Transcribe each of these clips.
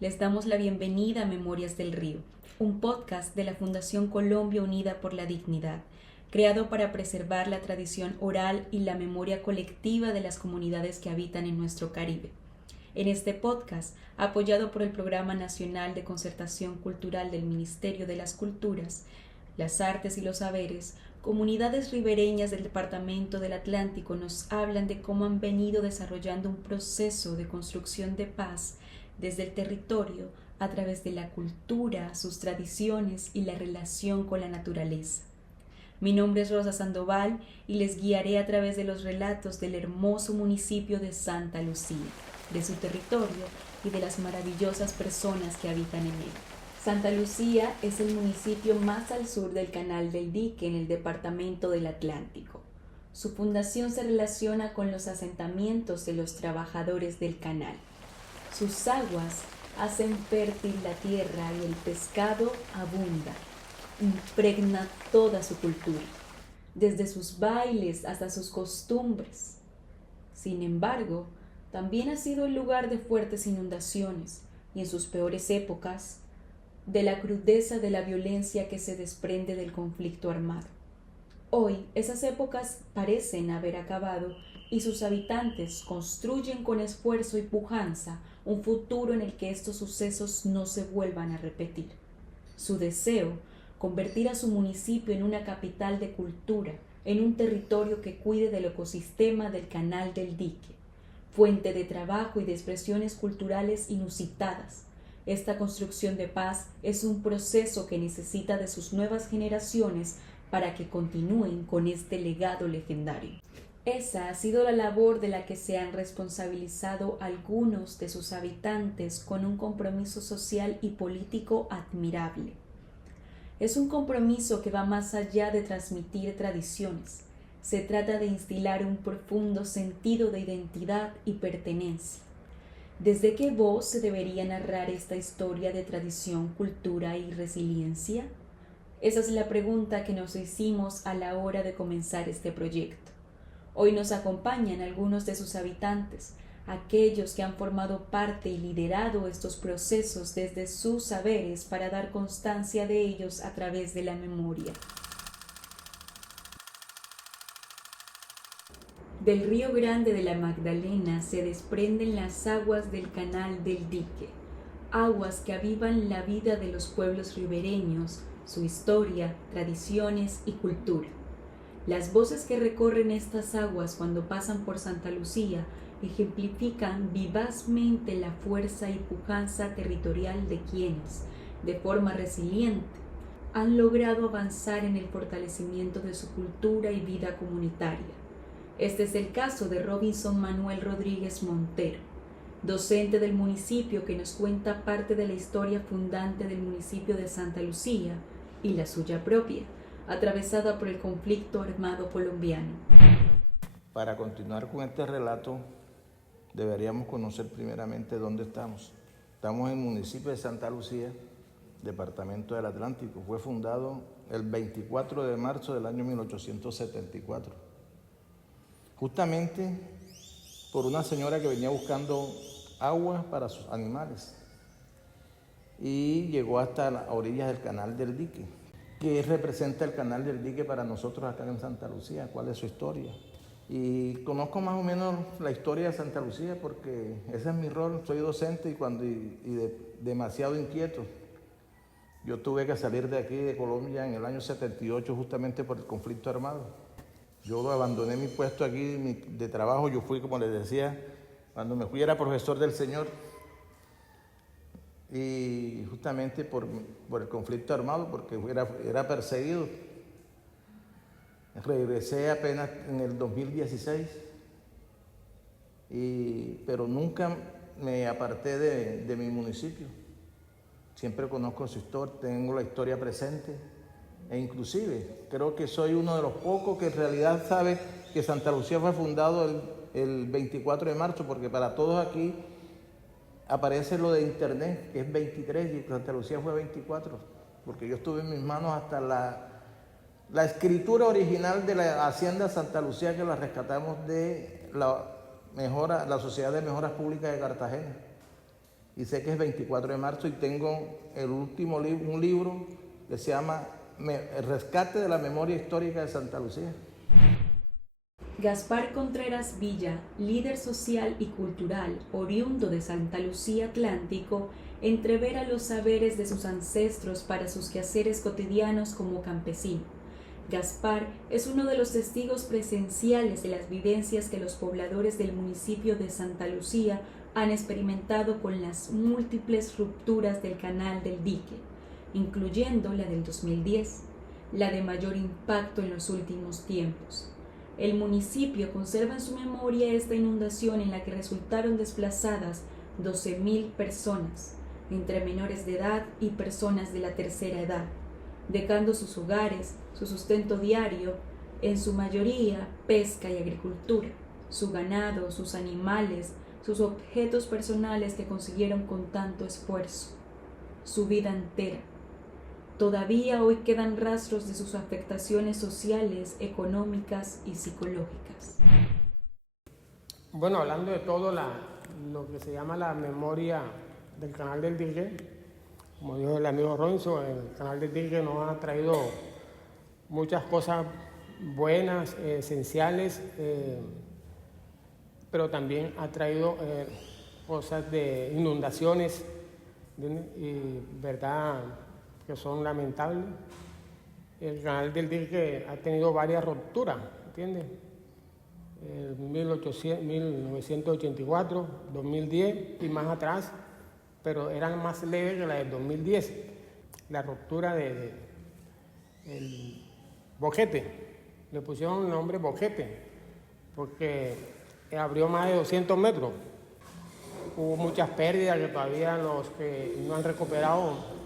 Les damos la bienvenida a Memorias del Río, un podcast de la Fundación Colombia Unida por la Dignidad, creado para preservar la tradición oral y la memoria colectiva de las comunidades que habitan en nuestro Caribe. En este podcast, apoyado por el Programa Nacional de Concertación Cultural del Ministerio de las Culturas, las Artes y los Saberes, comunidades ribereñas del Departamento del Atlántico nos hablan de cómo han venido desarrollando un proceso de construcción de paz desde el territorio a través de la cultura, sus tradiciones y la relación con la naturaleza. Mi nombre es Rosa Sandoval y les guiaré a través de los relatos del hermoso municipio de Santa Lucía, de su territorio y de las maravillosas personas que habitan en él. Santa Lucía es el municipio más al sur del Canal del Dique en el departamento del Atlántico. Su fundación se relaciona con los asentamientos de los trabajadores del canal. Sus aguas hacen fértil la tierra y el pescado abunda, impregna toda su cultura, desde sus bailes hasta sus costumbres. Sin embargo, también ha sido el lugar de fuertes inundaciones y en sus peores épocas, de la crudeza de la violencia que se desprende del conflicto armado. Hoy, esas épocas parecen haber acabado y sus habitantes construyen con esfuerzo y pujanza un futuro en el que estos sucesos no se vuelvan a repetir. Su deseo, convertir a su municipio en una capital de cultura, en un territorio que cuide del ecosistema del Canal del Dique, fuente de trabajo y de expresiones culturales inusitadas. Esta construcción de paz es un proceso que necesita de sus nuevas generaciones para que continúen con este legado legendario. Esa ha sido la labor de la que se han responsabilizado algunos de sus habitantes con un compromiso social y político admirable. Es un compromiso que va más allá de transmitir tradiciones. Se trata de instilar un profundo sentido de identidad y pertenencia. ¿Desde qué voz se debería narrar esta historia de tradición, cultura y resiliencia? Esa es la pregunta que nos hicimos a la hora de comenzar este proyecto. Hoy nos acompañan algunos de sus habitantes, aquellos que han formado parte y liderado estos procesos desde sus saberes para dar constancia de ellos a través de la memoria. Del Río Grande de la Magdalena se desprenden las aguas del Canal del Dique, aguas que avivan la vida de los pueblos ribereños, su historia, tradiciones y cultura. Las voces que recorren estas aguas cuando pasan por Santa Lucía ejemplifican vivazmente la fuerza y pujanza territorial de quienes, de forma resiliente, han logrado avanzar en el fortalecimiento de su cultura y vida comunitaria. Este es el caso de Robinson Manuel Rodríguez Montero, docente del municipio que nos cuenta parte de la historia fundante del municipio de Santa Lucía y la suya propia, atravesada por el conflicto armado colombiano. Para continuar con este relato, deberíamos conocer primeramente dónde estamos. Estamos en el municipio de Santa Lucía, departamento del Atlántico. Fue fundado el 24 de marzo del año 1874. Justamente por una señora que venía buscando agua para sus animales y llegó hasta las orillas del Canal del Dique. ¿Qué representa el Canal del Dique para nosotros acá en Santa Lucía? ¿Cuál es su historia? Y conozco más o menos la historia de Santa Lucía porque ese es mi rol, soy docente y demasiado inquieto. Yo tuve que salir de aquí, de Colombia, en el año 78 justamente por el conflicto armado. Yo abandoné mi puesto aquí de trabajo, yo fui, como les decía, cuando me fui era profesor del Señor. Y justamente por el conflicto armado, porque era perseguido. Regresé apenas en el 2016, pero nunca me aparté de mi municipio. Siempre conozco su historia, tengo la historia presente. E inclusive creo que soy uno de los pocos que en realidad sabe que Santa Lucía fue fundado el 24 de marzo, porque para todos aquí aparece lo de internet, que es 23 y Santa Lucía fue 24, porque yo estuve en mis manos hasta la escritura original de la Hacienda Santa Lucía, que la rescatamos de la Sociedad de Mejoras Públicas de Cartagena. y sé que es 24 de marzo y tengo el último un libro que se llama El rescate de la memoria histórica de Santa Lucía. Gaspar Contreras Villa, líder social y cultural oriundo de Santa Lucía Atlántico, entrevera los saberes de sus ancestros para sus quehaceres cotidianos como campesino. Gaspar es uno de los testigos presenciales de las vivencias que los pobladores del municipio de Santa Lucía han experimentado con las múltiples rupturas del canal del dique, incluyendo la del 2010, la de mayor impacto en los últimos tiempos. El municipio conserva en su memoria esta inundación en la que resultaron desplazadas 12.000 personas, entre menores de edad y personas de la tercera edad, dejando sus hogares, su sustento diario, en su mayoría pesca y agricultura, su ganado, sus animales, sus objetos personales que consiguieron con tanto esfuerzo, su vida entera. Todavía hoy quedan rastros de sus afectaciones sociales, económicas y psicológicas. Bueno, hablando de todo lo que se llama la memoria del canal del dique, como dijo el amigo Ronzo, el canal del dique nos ha traído muchas cosas buenas, esenciales, pero también ha traído cosas de inundaciones, y verdad que son lamentables. El canal del dique ha tenido varias rupturas, ¿entiendes? 1984, 2010 y más atrás, pero eran más leves que la del 2010. La ruptura del boquete, le pusieron el nombre boquete, porque abrió más de 200 metros. Hubo muchas pérdidas que todavía los que no han recuperado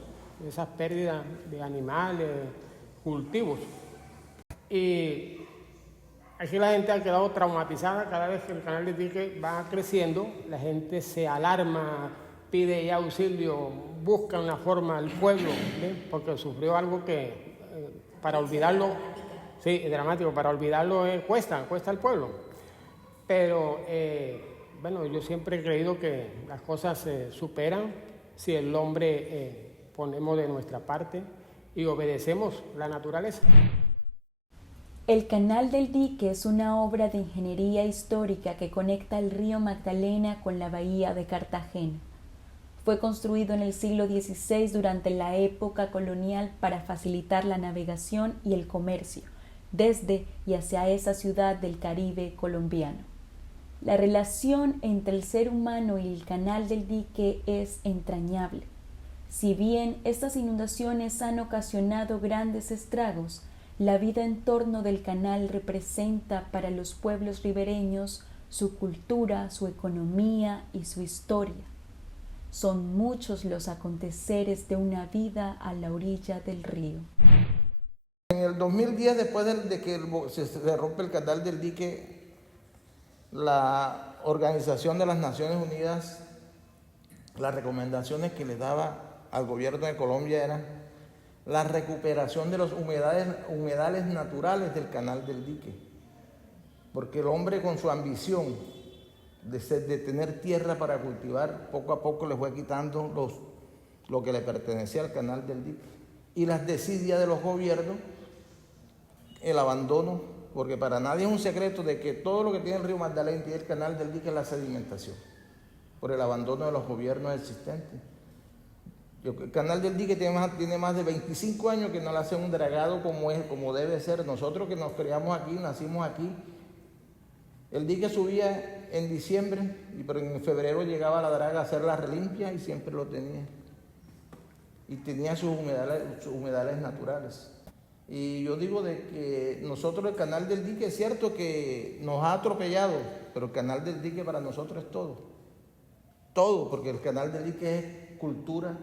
esas pérdidas de animales, cultivos. Y aquí la gente ha quedado traumatizada cada vez que el canal del dique va creciendo. La gente se alarma, pide ya auxilio, busca una forma al pueblo, ¿sí? Porque sufrió algo que para olvidarlo, sí, es dramático, para olvidarlo cuesta al pueblo. Pero bueno, yo siempre he creído que las cosas se superan si el hombre ponemos de nuestra parte y obedecemos la naturaleza. El Canal del Dique es una obra de ingeniería histórica que conecta el río Magdalena con la bahía de Cartagena. Fue construido en el siglo XVI durante la época colonial para facilitar la navegación y el comercio desde y hacia esa ciudad del Caribe colombiano. La relación entre el ser humano y el Canal del Dique es entrañable. Si bien estas inundaciones han ocasionado grandes estragos, la vida en torno del canal representa para los pueblos ribereños su cultura, su economía y su historia. Son muchos los aconteceres de una vida a la orilla del río. En el 2010, después de que se rompe el canal del dique, la Organización de las Naciones Unidas, las recomendaciones que le daba al gobierno de Colombia eran la recuperación de los humedales naturales del canal del dique, porque el hombre con su ambición de tener tierra para cultivar, poco a poco le fue quitando lo que le pertenecía al canal del dique, y las desidias de los gobiernos, el abandono, porque para nadie es un secreto de que todo lo que tiene el río Magdalena y el canal del dique es la sedimentación, por el abandono de los gobiernos existentes. El canal del dique tiene más de 25 años que no le hacen un dragado como debe ser. Nosotros que nos criamos aquí, nacimos aquí, el dique subía en diciembre, pero en febrero llegaba la draga a hacer la relimpia y siempre lo tenía. Y tenía sus humedales naturales. Y yo digo de que nosotros el canal del dique es cierto que nos ha atropellado, pero el canal del dique para nosotros es todo. Todo, porque el canal del dique es cultura,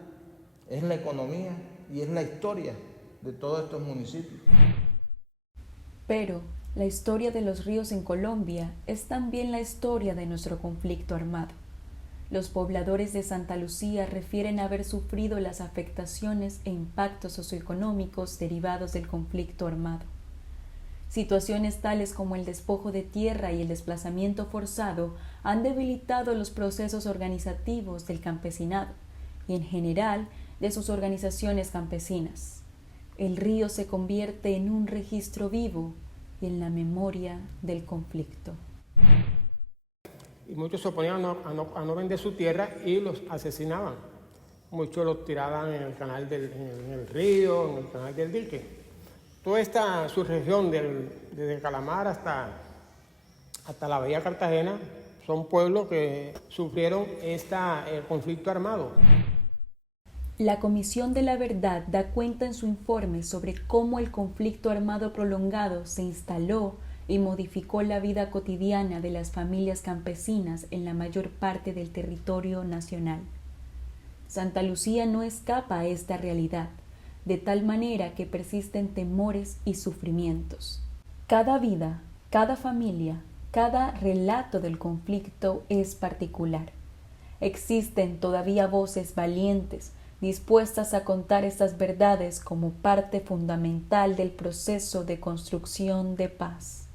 es la economía y es la historia de todos estos municipios. Pero la historia de los ríos en Colombia es también la historia de nuestro conflicto armado. Los pobladores de Santa Lucía refieren haber sufrido las afectaciones e impactos socioeconómicos derivados del conflicto armado. Situaciones tales como el despojo de tierra y el desplazamiento forzado han debilitado los procesos organizativos del campesinado y en general de sus organizaciones campesinas. El río se convierte en un registro vivo y en la memoria del conflicto. Y muchos se oponían a no vender su tierra y los asesinaban. Muchos los tiraban en el canal en el río, en el canal del dique. Toda esta subregión desde Calamar hasta la Bahía Cartagena son pueblos que sufrieron el conflicto armado. La Comisión de la Verdad da cuenta en su informe sobre cómo el conflicto armado prolongado se instaló y modificó la vida cotidiana de las familias campesinas en la mayor parte del territorio nacional. Santa Lucía no escapa a esta realidad, de tal manera que persisten temores y sufrimientos. Cada vida, cada familia, cada relato del conflicto es particular. Existen todavía voces valientes, dispuestas a contar estas verdades como parte fundamental del proceso de construcción de paz.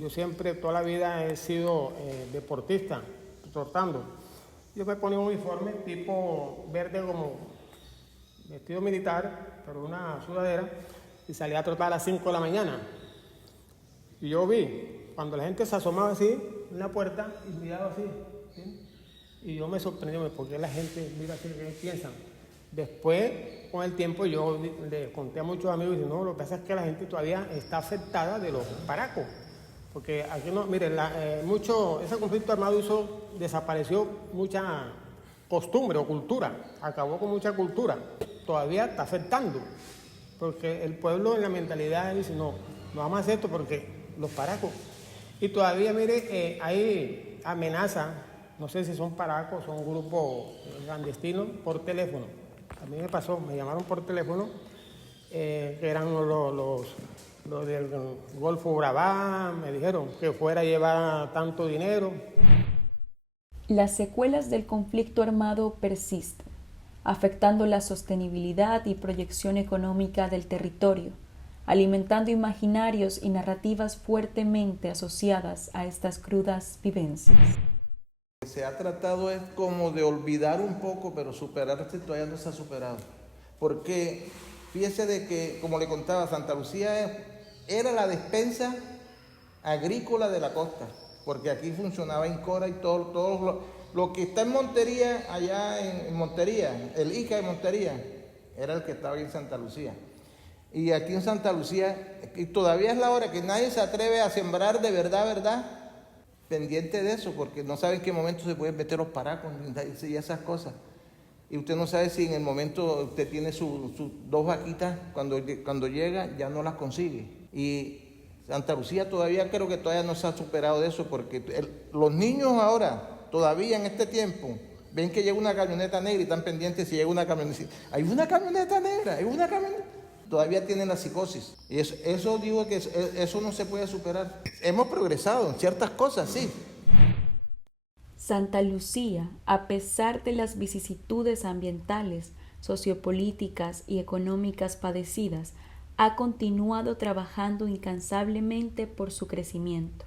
Yo siempre, toda la vida he sido deportista, trotando. Yo me ponía un uniforme tipo verde como vestido militar, pero una sudadera, y salía a trotar a las 5 de la mañana. Y yo vi, cuando la gente se asomaba así, en la puerta, y miraba así, ¿sí? Y yo me sorprendí, ¿por qué la gente mira así? ¿Qué piensan? Después, con el tiempo, yo le conté a muchos amigos, y dije, no, lo que pasa es que la gente todavía está afectada de los paracos. Porque aquí no, miren, ese conflicto armado desapareció mucha costumbre o cultura, acabó con mucha cultura. Todavía está afectando, porque el pueblo en la mentalidad dice, no vamos a hacer esto porque los paracos. Y todavía, mire, hay amenazas, no sé si son paracos, son grupos clandestinos, por teléfono. A mí me pasó, me llamaron por teléfono, que eran los del Golfo Urabá, me dijeron que fuera a llevar tanto dinero. Las secuelas del conflicto armado persisten, afectando la sostenibilidad y proyección económica del territorio, alimentando imaginarios y narrativas fuertemente asociadas a estas crudas vivencias. Se ha tratado es como de olvidar un poco, pero superarse todavía no se ha superado. Porque fíjese de que, como le contaba, Santa Lucía era la despensa agrícola de la costa, porque aquí funcionaba Incora y todo lo que está en Montería, allá en Montería, el ICA de Montería, era el que estaba ahí en Santa Lucía. Y aquí en Santa Lucía, y todavía es la hora que nadie se atreve a sembrar de verdad, pendiente de eso, porque no sabe en qué momento se pueden meter los paracos y esas cosas. Y usted no sabe si en el momento usted tiene sus 2 vaquitas, cuando llega ya no las consigue. Y Santa Lucía todavía creo que todavía no se ha superado de eso, porque los niños ahora, todavía en este tiempo, ven que llega una camioneta negra y están pendientes si llega una camioneta. Hay una camioneta negra, hay una camioneta. Todavía tienen la psicosis. Y eso digo que eso no se puede superar. Hemos progresado en ciertas cosas, sí. Santa Lucía, a pesar de las vicisitudes ambientales, sociopolíticas y económicas padecidas, ha continuado trabajando incansablemente por su crecimiento,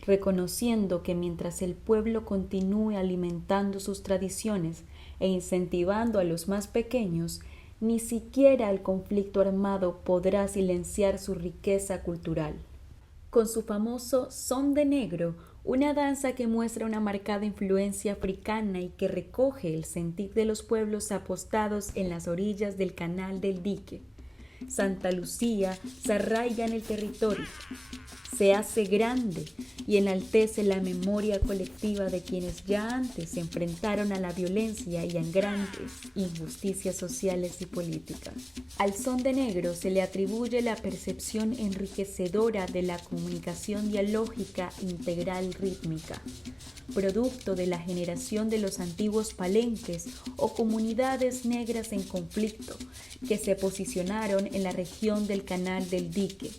reconociendo que mientras el pueblo continúe alimentando sus tradiciones e incentivando a los más pequeños, ni siquiera el conflicto armado podrá silenciar su riqueza cultural. Con su famoso Son de Negro, una danza que muestra una marcada influencia africana y que recoge el sentir de los pueblos apostados en las orillas del Canal del Dique, Santa Lucía se arraiga en el territorio, se hace grande y enaltece la memoria colectiva de quienes ya antes se enfrentaron a la violencia y a grandes injusticias sociales y políticas. Al Son de Negro se le atribuye la percepción enriquecedora de la comunicación dialógica integral rítmica, producto de la generación de los antiguos palenques o comunidades negras en conflicto que se posicionaron en la región del Canal del Dique,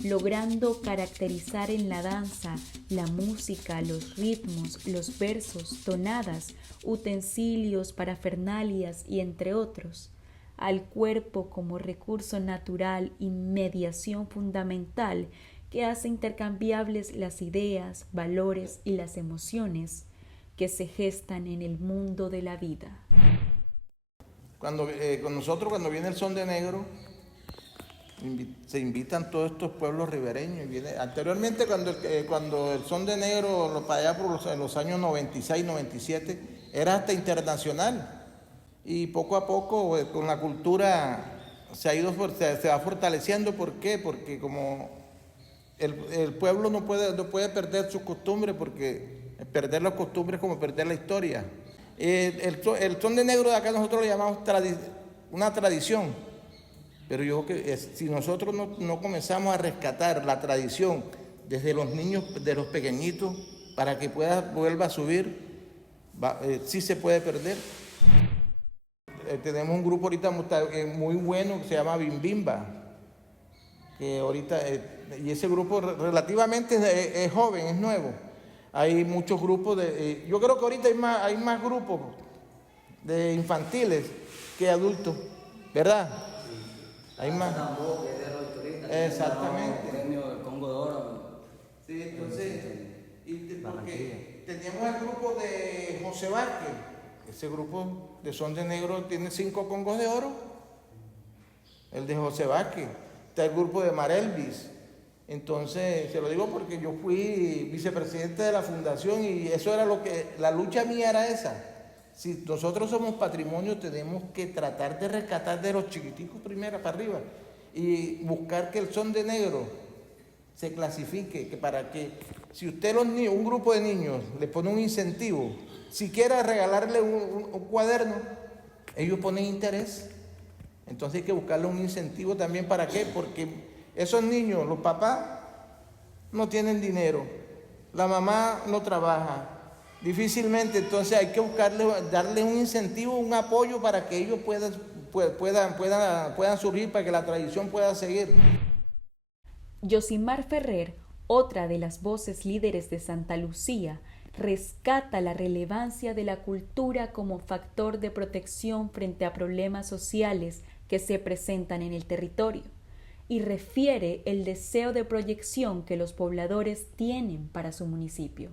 logrando caracterizar en la danza la música, los ritmos, los versos, tonadas, utensilios, parafernalias y entre otros, al cuerpo como recurso natural y mediación fundamental que hace intercambiables las ideas, valores y las emociones que se gestan en el mundo de la vida. Con nosotros, cuando viene el Son de Negro, se invitan todos estos pueblos ribereños. Anteriormente, cuando el Son de Negro, para allá por los años 96, 97, era hasta internacional. Y poco a poco, con la cultura, se va fortaleciendo. ¿Por qué? Porque como el pueblo no puede perder sus costumbres, porque perder las costumbres es como perder la historia. El Son de Negro de acá nosotros lo llamamos una tradición, pero yo creo que si nosotros no comenzamos a rescatar la tradición desde los niños, de los pequeñitos, para que vuelva a subir, sí se puede perder. Tenemos un grupo ahorita muy bueno que se llama Bimbimba, que ahorita, y ese grupo relativamente es joven, es nuevo. Hay muchos grupos yo creo que ahorita hay más grupos de infantiles que adultos, ¿verdad? Hay más. Exactamente. Premio del Congo de Oro. Sí, entonces, porque teníamos el grupo de José Vázquez. Ese grupo de Son de Negro tiene 5 Congos de Oro. El de José Vázquez. Está el grupo de Marelvis. Entonces, se lo digo porque yo fui vicepresidente de la fundación y eso era la lucha mía era esa. Si nosotros somos patrimonio, tenemos que tratar de rescatar de los chiquiticos primero para arriba y buscar que el Son de Negro se clasifique, que para que si usted un grupo de niños le pone un incentivo, si quiera regalarle un cuaderno, ellos ponen interés. Entonces hay que buscarle un incentivo también. ¿Para qué? Porque esos niños, los papás no tienen dinero, la mamá no trabaja, difícilmente, entonces hay que darle un incentivo, un apoyo para que ellos puedan surgir, para que la tradición pueda seguir. Yosimar Ferrer, otra de las voces líderes de Santa Lucía, rescata la relevancia de la cultura como factor de protección frente a problemas sociales que se presentan en el territorio y refiere el deseo de proyección que los pobladores tienen para su municipio.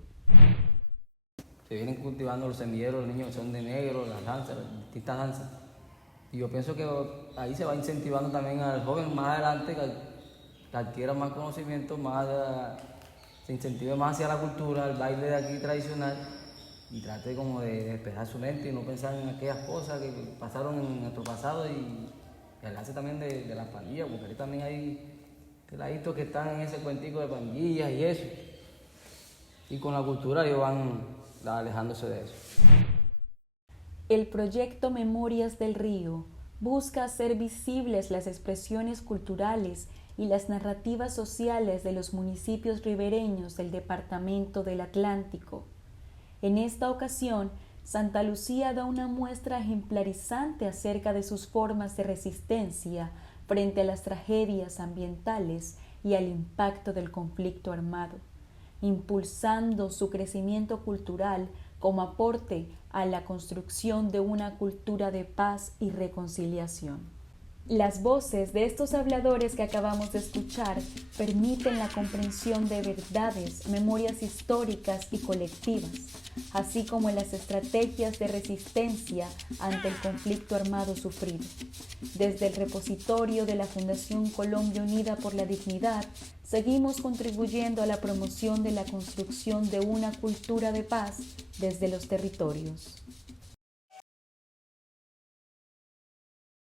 Se vienen cultivando los semilleros, los niños Son de Negro, las danzas, las distintas danzas. Y yo pienso que ahí se va incentivando también al joven más adelante que adquiera más conocimiento, se incentive más hacia la cultura, el baile de aquí tradicional y trate como de despejar su mente y no pensar en aquellas cosas que pasaron en nuestro pasado y hablarse también de las pandillas, porque ahí también hay peladitos que están en ese cuentico de pandillas y eso. Y con la cultura ellos van alejándose de eso. El proyecto Memorias del Río busca hacer visibles las expresiones culturales y las narrativas sociales de los municipios ribereños del departamento del Atlántico. En esta ocasión, Santa Lucía da una muestra ejemplarizante acerca de sus formas de resistencia frente a las tragedias ambientales y al impacto del conflicto armado, impulsando su crecimiento cultural como aporte a la construcción de una cultura de paz y reconciliación. Las voces de estos habladores que acabamos de escuchar permiten la comprensión de verdades, memorias históricas y colectivas, así como las estrategias de resistencia ante el conflicto armado sufrido. Desde el repositorio de la Fundación Colombia Unida por la Dignidad, seguimos contribuyendo a la promoción de la construcción de una cultura de paz desde los territorios.